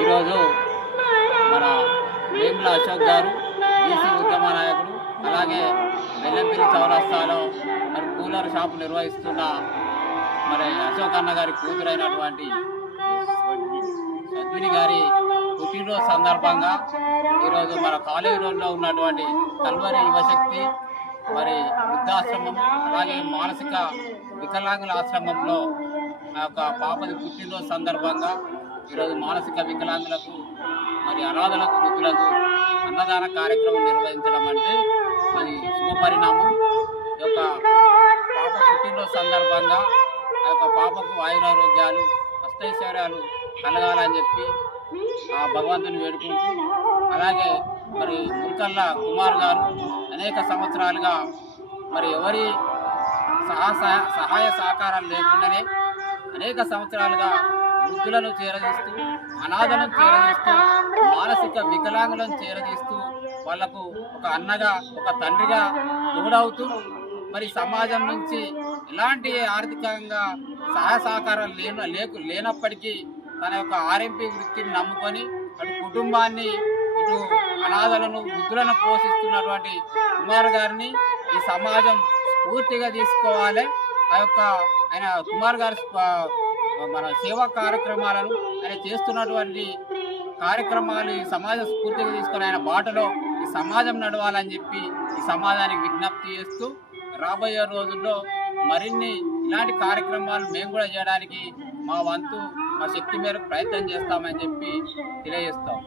ఈరోజు మన వేముల అశోక్ గారు బీసీ ఉద్యమ నాయకుడు, అలాగే బెల్లంపల్లి చౌరస్తాలో మరి కూలర్ షాపు నిర్వహిస్తున్న మరి అశోక్ అన్న గారి కూతురైనటువంటి సద్విని గారి పుట్టినరోజు సందర్భంగా ఈరోజు మన కాలేజీ రోడ్లో ఉన్నటువంటి కల్వరి యువశక్తి మరి వృద్ధాశ్రమం, అలాగే మానసిక వికలాంగుల ఆశ్రమంలో ఆ యొక్క పాపది పుట్టినరోజు సందర్భంగా ఈరోజు మానసిక వికలాంగులకు మరి అనాథలకు వృద్ధులకు అన్నదాన కార్యక్రమం నిర్వహించడం అంటే అది శుభపరిణామం. ఈ యొక్క పాప పుట్టినరోజు సందర్భంగా ఆ యొక్క పాపకు ఆయురారోగ్యాలు అష్టైశ్వర్యాలు కలగాలని చెప్పి ఆ భగవంతుని వేడుకుంటూ, అలాగే మరి ముల్కల్ల కుమార్ గారు అనేక సంవత్సరాలుగా మరి ఎవరి సహాయ సహకారాలు లేకుండానే అనేక సంవత్సరాలుగా వృద్ధులను చేరదీస్తూ, అనాథలను చేరదీస్తూ, మానసిక వికలాంగులను చేరదీస్తూ వాళ్లకు ఒక అన్నగా ఒక తండ్రిగా తోడవుతూ మరి సమాజం నుంచి ఎలాంటి ఆర్థికంగా సహాయ సహకారాలు లేనప్పటికీ తన యొక్క ఆర్ఎంపీ వృత్తిని నమ్ముకొని అటు కుటుంబాన్ని ఇటు అనాథలను వృద్ధులను పోషిస్తున్నటువంటి కుమార్ గారిని ఈ సమాజం స్ఫూర్తిగా తీసుకోవాలి. ఆ యొక్క ఆయన కుమార్ గారి మన సేవా కార్యక్రమాలను ఆయన చేస్తున్నటువంటి కార్యక్రమాలు ఈ సమాజం స్ఫూర్తిగా తీసుకొని ఆయన బాటలో ఈ సమాజం నడవాలని చెప్పి ఈ సమాజానికి విజ్ఞప్తి చేస్తూ రాబోయే రోజుల్లో మరిన్ని ఇలాంటి కార్యక్రమాలు మేము కూడా చేయడానికి మా వంతు మా శక్తి మేరకు ప్రయత్నం చేస్తామని చెప్పి తెలియజేస్తాం.